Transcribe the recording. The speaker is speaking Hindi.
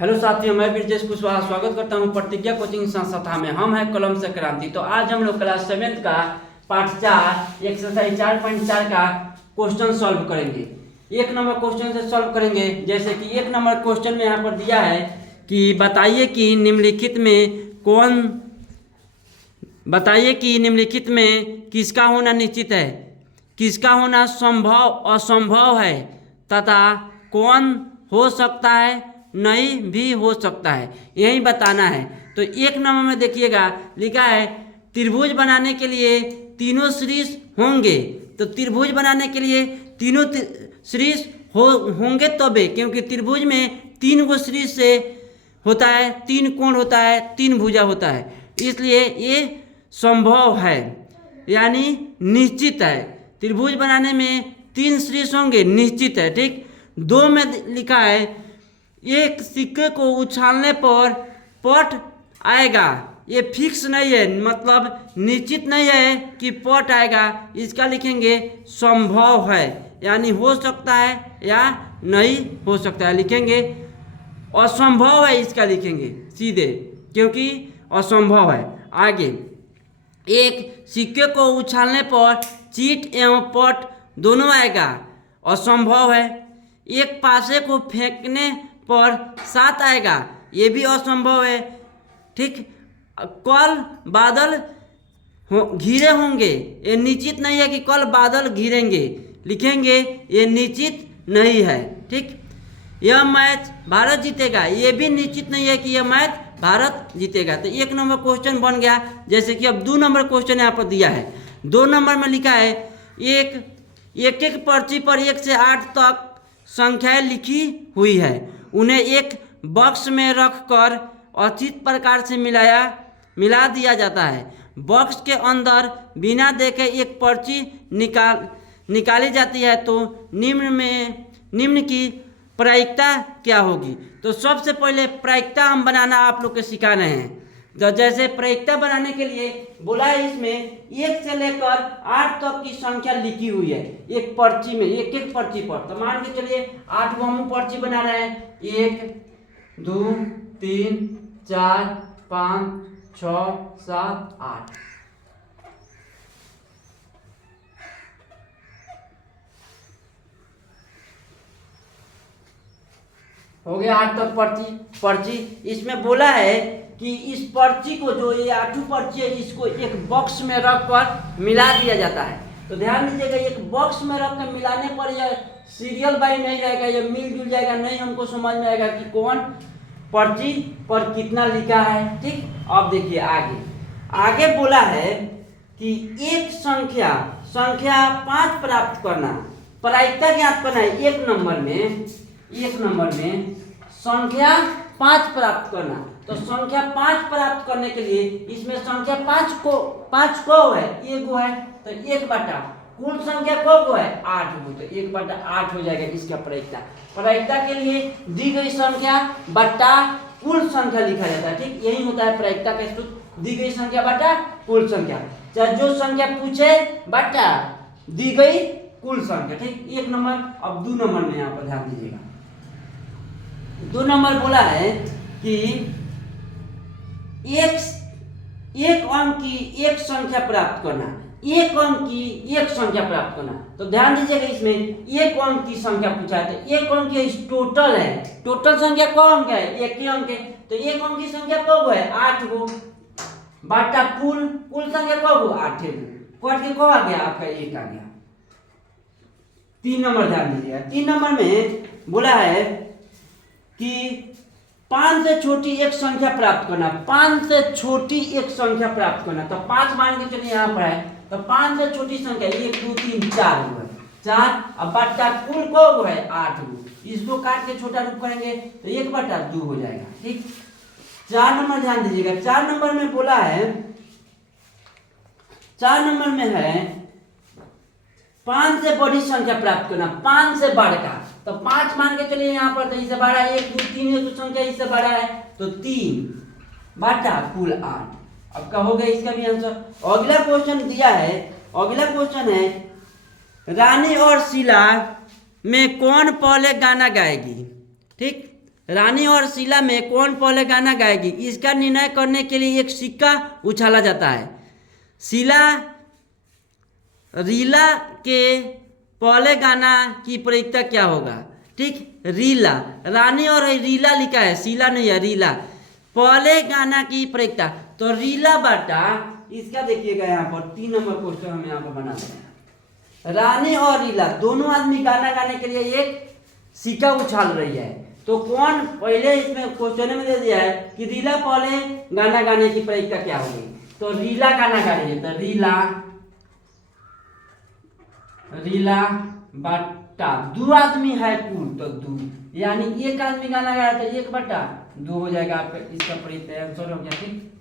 हेलो साथियों, मैं ब्रजेश कुशवाहा स्वागत करता हूं प्रतिज्ञा कोचिंग संस्था में। हम हैं कलम से क्रांति। तो आज हम लोग क्लास 7 का पार्ट 4 एक्सरसाइज 4.4 का क्वेश्चन सॉल्व करेंगे। एक नंबर क्वेश्चन से सॉल्व करेंगे। जैसे कि एक नंबर क्वेश्चन में यहाँ पर दिया है कि बताइए कि निम्नलिखित में किसका होना निश्चित है, किसका होना संभव असंभव है तथा कौन हो सकता है नहीं भी हो सकता है, यही बताना है। तो एक नंबर में देखिएगा लिखा है त्रिभुज बनाने के लिए तीनों शीर्ष होंगे। तो त्रिभुज बनाने के लिए तीनों शीर्ष होंगे तबे, क्योंकि त्रिभुज में 3 गो शीर्ष से होता है, 3 कोण होता है, 3 भुजा होता है, इसलिए ये संभव है यानी निश्चित है। त्रिभुज बनाने में 3 शीर्ष होंगे, निश्चित है। ठीक, 2 में लिखा है एक सिक्के को उछालने पर पट आएगा। ये फिक्स नहीं है, मतलब निश्चित नहीं है कि पट आएगा, इसका लिखेंगे संभव है यानी हो सकता है या नहीं हो सकता है, लिखेंगे असंभव है, इसका लिखेंगे सीधे क्योंकि असंभव है। आगे, एक सिक्के को उछालने पर चीट एवं पट दोनों आएगा, असंभव है। एक पासे को फेंकने पर 7 आएगा, ये भी असंभव है। ठीक, कल बादल घिरे होंगे, ये निश्चित नहीं है कि कल बादल घिरेंगे, लिखेंगे ये निश्चित नहीं है। ठीक, यह मैच भारत जीतेगा, ये भी निश्चित नहीं है कि यह मैच भारत जीतेगा। तो एक नंबर क्वेश्चन बन गया। जैसे कि अब 2 नंबर क्वेश्चन यहाँ पर दिया है। 2 नंबर में लिखा है एक पर्ची पर 1 से 8 तक संख्याएं लिखी हुई है, उन्हें एक बॉक्स में रखकर उचित प्रकार से मिला दिया जाता है। बॉक्स के अंदर बिना देखे एक पर्ची निकाली जाती है, तो निम्न की प्रायिकता क्या होगी। तो सबसे पहले प्रायिकता हम बनाना आप लोग को सिखा रहे हैं। तो जैसे प्रायिकता बनाने के लिए बोला है, इसमें 1 से लेकर 8 तक की संख्या लिखी हुई है एक पर्ची में, एक पर्ची पर। तो मान के चलिए 8 गो हम पर्ची बना रहे हैं, 1 2 3 4 5 6 7 8। हो गया 8 तक पर्ची। इसमें बोला है कि इस पर्ची को, जो ये 8 पर्ची है, इसको एक बॉक्स में रखकर मिला दिया जाता है। तो ध्यान दीजिएगा, एक बॉक्स में रख कर मिलाने पर यह सीरियल बाई नहीं रहेगा, यह मिलजुल जाएगा, नहीं हमको समझ में आएगा कि कौन पर्ची पर कितना लिखा है। ठीक, अब देखिए आगे बोला है कि एक संख्या 5 प्राप्त करना, प्रायिकता ज्ञात करना है। एक नंबर में संख्या 5 प्राप्त करना। तो संख्या 5 प्राप्त करने के लिए इसमें संख्या 5 को है, 1 गो है, तो 1 बटा कुल संख्या को है 8 गो, तो 1 बटा 8 हो जाएगा इसका प्रायिकता के लिए दी गई संख्या बटा कुल संख्या लिखा जाता है। ठीक, यही होता है प्रायिकता का सूत्र, दी गई संख्या बटा कुल संख्या, चाहे जो संख्या पूछे बटा दी गई कुल संख्या। ठीक, 1 नंबर। अब 2 नंबर में यहाँ पर ध्यान दीजिएगा। 2 नंबर बोला है कि एक अंक की एक संख्या प्राप्त करना, एक अंक की एक संख्या प्राप्त करना। तो ध्यान दीजिएगा, इसमें 1 अंक की संख्या पूछा है, तो 1 अंक की टोटल है, टोटल संख्या कौ अंक है, 1 ही अंक है, तो 1 अंक की संख्या कौ है 8 गो, बाटा कुल संख्या कौ गो 8 गो, कट के कौ आ गया आपका 1 आ गया। 3 नंबर ध्यान दीजिएगा। 3 नंबर में बोला है कि 5 से छोटी एक संख्या प्राप्त करना, 5 से छोटी एक संख्या प्राप्त करना। तो 5 मान के चलिए यहाँ पर है, तो 5 से छोटी संख्या 1 2 3 4 गो है, 4, अब बटा कुल को गो है 8 गो, इसको काट के छोटा रूप करेंगे तो 1 बटा 2 हो जाएगा। ठीक, 4 नंबर ध्यान दीजिएगा। 4 नंबर में बोला है, 4 नंबर में है 5 से बड़ी संख्या प्राप्त करना, 5 से बढ़कर। तो 5 मान के चलिए यहाँ पर, तो इससे बड़ा 1 2 3 है, तो संख्या इससे बड़ा है, तो 3 बटा कुल 8। अब का हो गया इसका भी आंसर। अगला क्वेश्चन दिया है, अगला क्वेश्चन है रानी और शीला में कौन पहले गाना गाएगी। ठीक, रानी और शीला में कौन पहले गाना गाएगी, इसका निर्णय करने के लिए एक सिक्का उछाला जाता है। शीला रीला के पहले गाना की प्रायिकता क्या होगा? ठीक, रीला। रानी और रीला लिखा है, शीला नहीं है, रीला। पहले गाना की प्रायिकता तो रीला बाटा, इसका देखिएगा यहाँ पर 3 नंबर क्वेश्चन हम यहाँ पर बना रहे हैं। रानी और रीला दोनों आदमी गाना गाने के लिए एक सिक्का उछाल रही है, तो कौन पहले, इसमें क्वेश्चन में दे दिया है कि रीला पहले गाना गाने की प्रायिकता क्या होगी, तो रीला गाना गा रही है, तो रीला बट्टा 2 आदमी है कुल, तो 2 यानी एक आदमी गाना गा रहा है तो 1/2 हो जाएगा आपका, इसका आंसर हो गया। ठीक।